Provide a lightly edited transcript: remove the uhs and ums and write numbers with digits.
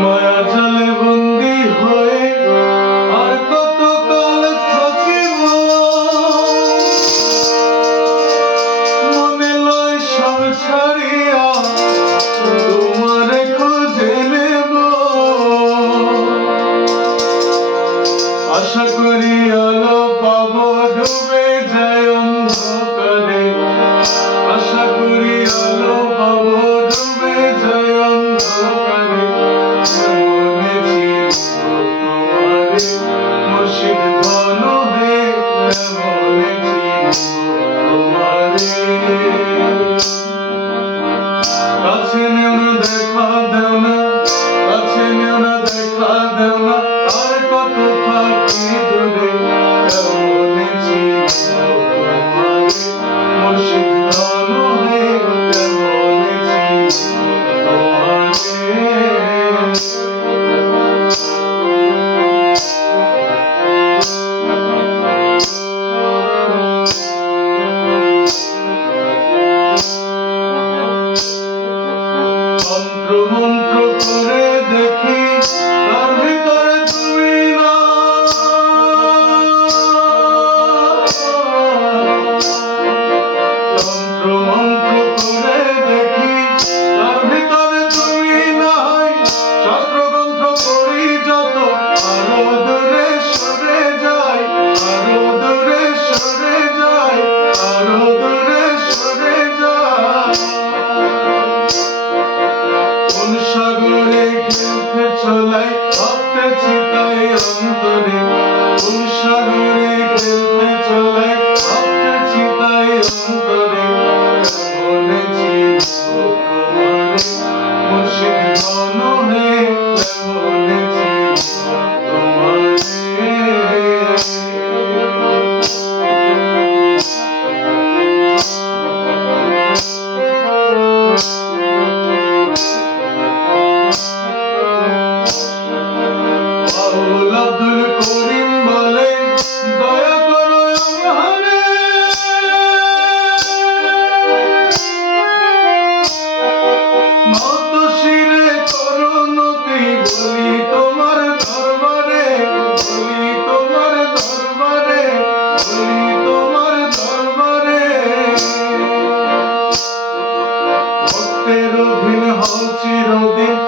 মায়া জালে বন্দী হয়ে আর কত কাল থাকিব, মনে লয় সব ছাড়িয়া তোমারে খুঁজে নেব। আশা করি আলো পাবো ডুবে যায় অন্ধকারে, আশা করি আলো পাবো ডুবে যায় অন্ধকারে। মনে ছিল তোমারে মুর্শিদ ধন হে, মনে ছিল তোমারে। কাছে নেও না দেখা দেও না, কাছে নেও না দেখা দেও না, আর কত থাকি দূরে। মনে ছিল তোমারে মুর্শিদ ধন হে, মনে ছিল তোমারে। মন্ত্র করে দেখি তার ভিতরে তুমি না, মন্ত্র করে দেখি তার ভিতরে তুমি নাই। শাস্ত্রগ্রন্থ পড়ি যত আরো দূরে সরে যায়, আরো দূরে সরে যায়, আরো দূরে সরে যায়। কোন সাগরে খেলতে চলাই ভাবতেছি তাই অন্তরে, কোন সাগরে খেলতে চলাই ভাবতেছি তাই অন্তরে। মনে ছিল তোমারে মুর্শিদ ধন হে, মনে ছিল তোমারে। আব্দুল করিম বলে দয়া করো আমারে, নত শিরে করো নতি বলি তোমার দরবারে, বলি তোমার দরবারে, বলি তোমার দরবারে। ভক্তের অধীন হও চিরদিন,